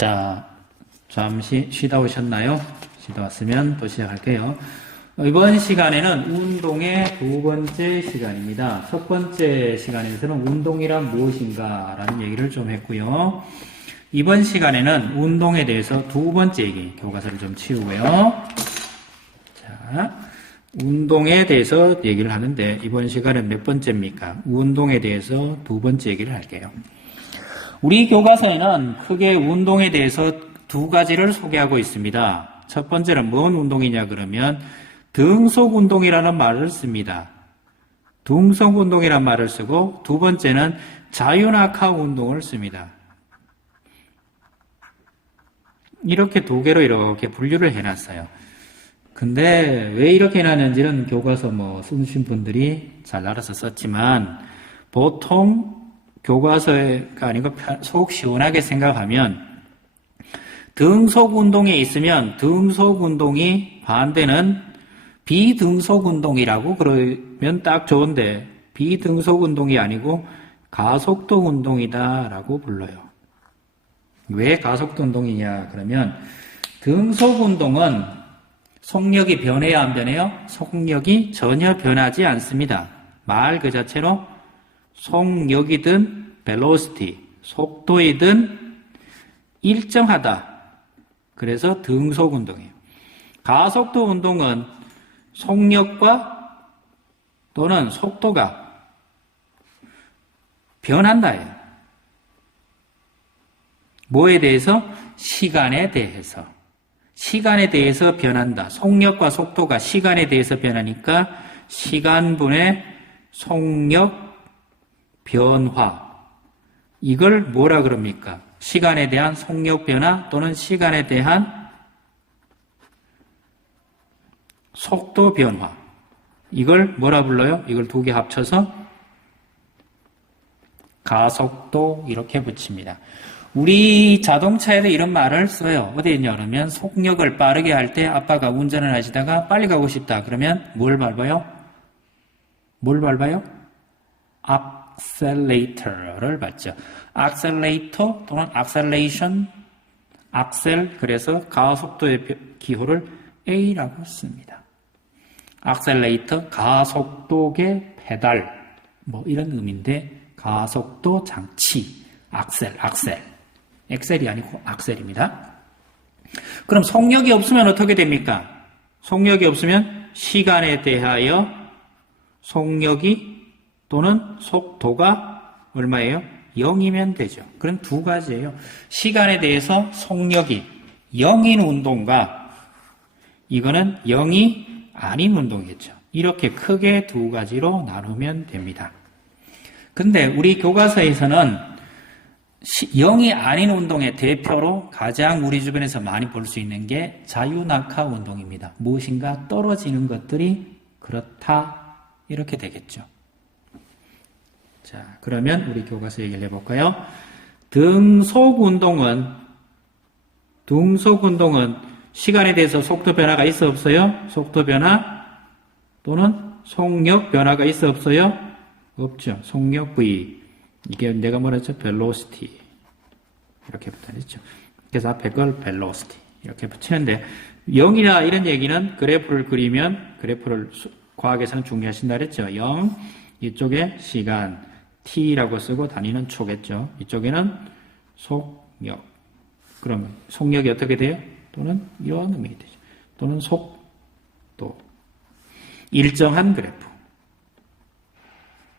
자, 잠시 쉬다 오셨나요? 쉬다 왔으면 또 시작할게요. 이번 시간에는 운동의 두 번째 시간입니다. 첫 번째 시간에서는 운동이란 무엇인가 라는 얘기를 좀 했고요. 이번 시간에는 운동에 대해서 두 번째 얘기, 교과서를 좀 치우고요. 자, 운동에 대해서 얘기를 하는데 이번 시간은 몇 번째입니까? 운동에 대해서 두 번째 얘기를 할게요. 우리 교과서에는 크게 운동에 대해서 두 가지를 소개하고 있습니다. 첫 번째는 뭔 운동이냐 그러면 등속 운동이라는 말을 씁니다. 등속 운동이라는 말을 쓰고 두 번째는 자유낙하 운동을 씁니다. 이렇게 두 개로 이렇게 분류를 해놨어요. 근데 왜 이렇게 해놨는지는 교과서 쓰신 분들이 잘 알아서 썼지만 보통 교과서가 아니고 속 시원하게 생각하면 등속 운동에 있으면 등속 운동이 반대는 비등속 운동이라고 그러면 딱 좋은데 비등속 운동이 아니고 가속도 운동이다라고 불러요. 왜 가속도 운동이냐 그러면 등속 운동은 속력이 변해야 안 변해요? 속력이 전혀 변하지 않습니다. 말 그 자체로 속력이든 velocity, 속도이든 일정하다. 그래서 등속 운동이에요. 가속도 운동은 속력과 또는 속도가 변한다예요. 뭐에 대해서? 시간에 대해서. 시간에 대해서 변한다. 속력과 속도가 시간에 대해서 변하니까 시간분의 속력 변화. 이걸 뭐라 그럽니까? 시간에 대한 속력 변화 또는 시간에 대한 속도 변화. 이걸 뭐라 불러요? 이걸 두 개 합쳐서 가속도 이렇게 붙입니다. 우리 자동차에도 이런 말을 써요. 어디에 있냐 그러면 속력을 빠르게 할 때 아빠가 운전을 하시다가 빨리 가고 싶다. 그러면 뭘 밟아요? 뭘 밟아요? accelerator를 밟죠. accelerator 또는 acceleration, axle, 그래서 가속도의 기호를 A라고 씁니다. accelerator, 가속도계 페달, 이런 의미인데 가속도 장치, axle. 엑셀이 아니고 악셀입니다. 그럼 속력이 없으면 어떻게 됩니까? 속력이 없으면 시간에 대하여 속력이 또는 속도가 얼마예요? 0이면 되죠. 그럼 두 가지예요. 시간에 대해서 속력이 0인 운동과 이거는 0이 아닌 운동이겠죠. 이렇게 크게 두 가지로 나누면 됩니다. 근데 우리 교과서에서는 0이 아닌 운동의 대표로 가장 우리 주변에서 많이 볼 수 있는 게 자유낙하 운동입니다. 무엇인가 떨어지는 것들이 그렇다 이렇게 되겠죠. 자, 그러면 우리 교과서 얘기를 해볼까요? 등속 운동은 시간에 대해서 속도 변화가 있어 없어요? 속도 변화 또는 속력 변화가 있어 없어요? 없죠. 속력 V. 이게 내가 뭐랬죠? velocity. 이렇게 붙어있죠. 그래서 앞에 걸 velocity. 이렇게 붙이는데 0이나 이런 얘기는 그래프를 그리면 그래프를 과학에서는 중요하신다 그랬죠. 0, 이쪽에 시간, t라고 쓰고 다니는 초겠죠. 이쪽에는 속력. 그러면 속력이 어떻게 돼요? 또는 이런 의미가 되죠. 또는 속도. 일정한 그래프.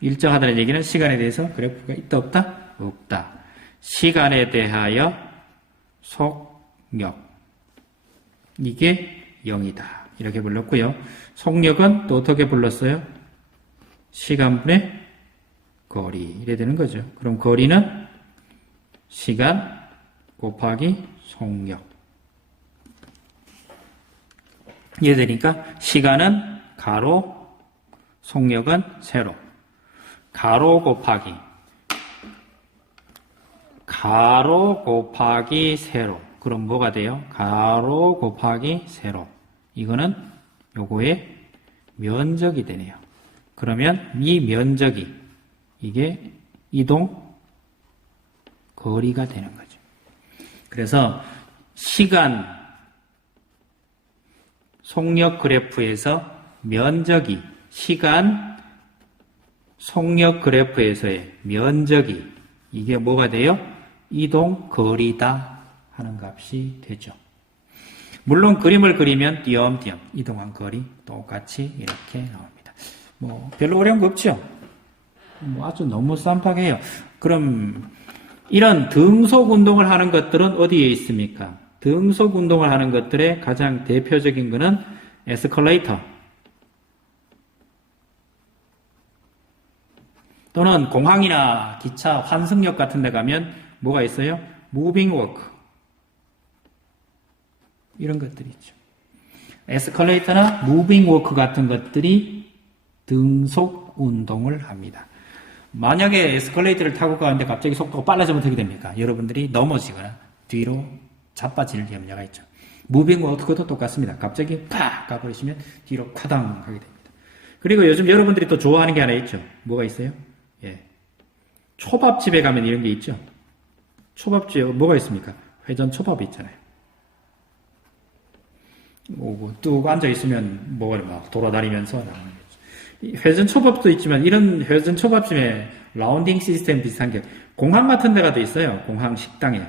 일정하다는 얘기는 시간에 대해서 그래프가 있다 없다? 없다. 시간에 대하여 속력. 이게 0이다. 이렇게 불렀고요. 속력은 또 어떻게 불렀어요? 시간분의 거리. 이래 되는 거죠. 그럼 거리는 시간 곱하기 속력. 이해되니까 시간은 가로, 속력은 세로. 가로 곱하기 세로. 그럼 뭐가 돼요? 가로 곱하기 세로. 이거는 요거의 면적이 되네요. 그러면 이 면적이 이게 이동 거리가 되는 거죠. 그래서 시간, 속력 그래프에서 면적이, 시간, 속력 그래프에서의 면적이, 이게 뭐가 돼요? 이동 거리다 하는 값이 되죠. 물론 그림을 그리면 띄엄띄엄 이동한 거리 똑같이 이렇게 나옵니다. 뭐 별로 어려운 거 없죠? 뭐 아주 너무 쌈박해요. 그럼 이런 등속 운동을 하는 것들은 어디에 있습니까? 등속 운동을 하는 것들의 가장 대표적인 것은 에스컬레이터 또는 공항이나 기차 환승역 같은 데 가면 뭐가 있어요? 무빙 워크 이런 것들이 있죠. 에스컬레이터나 무빙 워크 같은 것들이 등속 운동을 합니다. 만약에 에스컬레이터를 타고 가는데 갑자기 속도가 빨라지면 어떻게 됩니까? 여러분들이 넘어지거나 뒤로 자빠질 염려가 있죠. 무빙 워크도 똑같습니다. 갑자기 팍 가버리시면 뒤로 쿼당 하게 됩니다. 그리고 요즘 여러분들이 또 좋아하는 게 하나 있죠. 뭐가 있어요? 예. 초밥집에 가면 이런 게 있죠. 초밥집에 뭐가 있습니까? 회전 초밥이 있잖아요. 뚝 앉아있으면 뭐가 막 돌아다니면서 회전 초밥도 있지만 이런 회전 초밥집에 라운딩 시스템 비슷한 게 공항 같은 데 가도 있어요. 공항 식당에.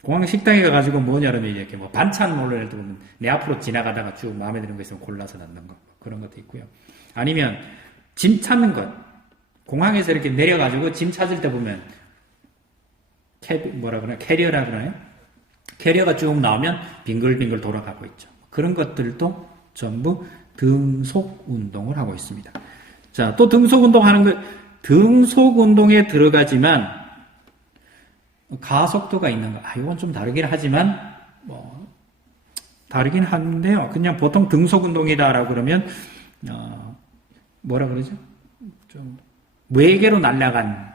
공항 식당에 가가지고 뭐냐면 이렇게 뭐 반찬 몰래 보면 내 앞으로 지나가다가 쭉 마음에 드는 거 있으면 골라서 넣는 거. 그런 것도 있고요. 아니면 짐 찾는 것. 공항에서 이렇게 내려가지고 짐 찾을 때 보면 캐리어라 그러나요? 캐리어가 쭉 나오면 빙글빙글 돌아가고 있죠. 그런 것들도 전부 등속 운동을 하고 있습니다. 자, 또 등속 운동하는 거, 등속 운동에 들어가지만 가속도가 있는 거. 이건 좀 다르긴 하지만 다르긴 한데요. 그냥 보통 등속 운동이다라고 그러면 뭐라 그러죠? 좀 외계로 날아간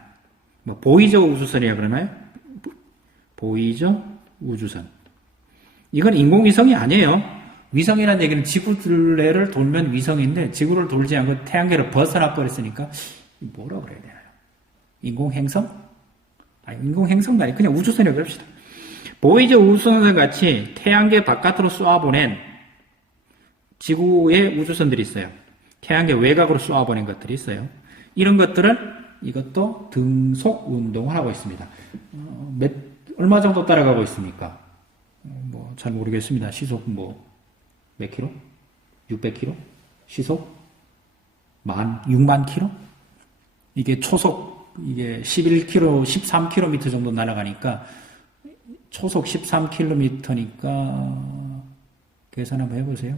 보이저 우주선이라 그러나요? 보이저 우주선. 이건 인공위성이 아니에요. 위성이라는 얘기는 지구 둘레를 돌면 위성인데 지구를 돌지 않고 태양계를 벗어나 버렸으니까 뭐라 그래야 되나요? 인공행성? 인공행성도 아니고 그냥 우주선이라고 합시다. 보이저 우주선 같이 태양계 바깥으로 쏘아보낸 지구의 우주선들이 있어요. 태양계 외곽으로 쏘아보낸 것들이 있어요. 이런 것들을 이것도 등속 운동을 하고 있습니다. 얼마 정도 따라가고 있습니까? 잘 모르겠습니다. 시속 몇 킬로? 600킬로? 시속? 6만 킬로? 이게 초속, 이게 11킬로, 13킬로미터 정도 날아가니까, 초속 13킬로미터니까, 계산 한번 해보세요.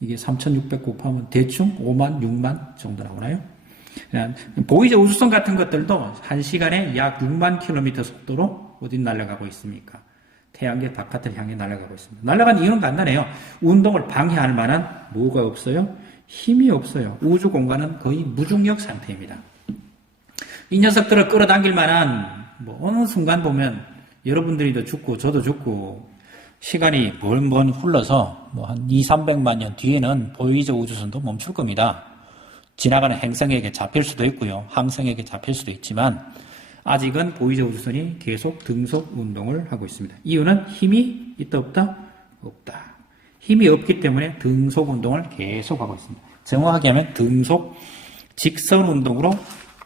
이게 3,600 곱하면 대충 5만, 6만 정도 나오나요? 보이저 우주선 같은 것들도 1시간에 약 6만 킬로미터 속도로 어디 날아가고 있습니까? 태양계 바깥을 향해 날아가고 있습니다. 날아가는 이유는 간단해요. 운동을 방해할 만한 뭐가 없어요? 힘이 없어요. 우주 공간은 거의 무중력 상태입니다. 이 녀석들을 끌어당길 만한 어느 순간 보면 여러분들도 죽고 저도 죽고 시간이 멀먼 흘러서 한 200~300만 년 뒤에는 보이저 우주선도 멈출 겁니다. 지나가는 행성에게 잡힐 수도 있고요. 항성에게 잡힐 수도 있지만 아직은 보이저 우주선이 계속 등속 운동을 하고 있습니다. 이유는 힘이 있다 없다? 없다. 힘이 없기 때문에 등속 운동을 계속 하고 있습니다. 정확하게 하면 등속 직선 운동으로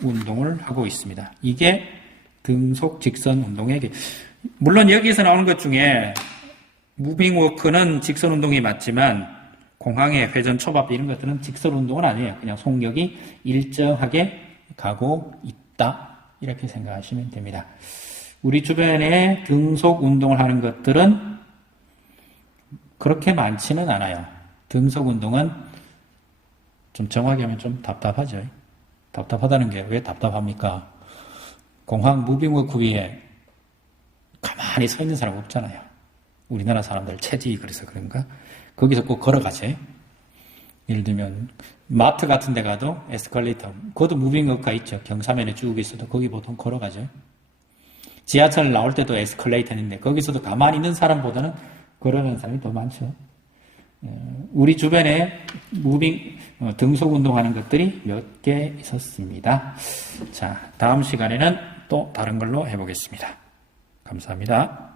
운동을 하고 있습니다. 이게 등속 직선 운동의 물론 여기에서 나오는 것 중에 무빙 워크는 직선 운동이 맞지만 공항의 회전 초밥 이런 것들은 직선 운동은 아니에요. 그냥 속력이 일정하게 가고 있다. 이렇게 생각하시면 됩니다. 우리 주변에 등속 운동을 하는 것들은 그렇게 많지는 않아요. 등속 운동은 좀 정확히 하면 좀 답답하죠. 답답하다는 게 왜 답답합니까? 공항 무빙워크 위에 가만히 서 있는 사람 없잖아요. 우리나라 사람들 체질이 그래서 그런가? 거기서 꼭 걸어가세요. 예를 들면 마트 같은 데 가도 에스컬레이터, 그것도 무빙워크가 있죠. 경사면에 쭉 있어도 거기 보통 걸어가죠. 지하철 나올 때도 에스컬레이터인데 거기서도 가만히 있는 사람보다는 걸어가는 사람이 더 많죠. 우리 주변에 등속 운동하는 것들이 몇 개 있었습니다. 자, 다음 시간에는 또 다른 걸로 해보겠습니다. 감사합니다.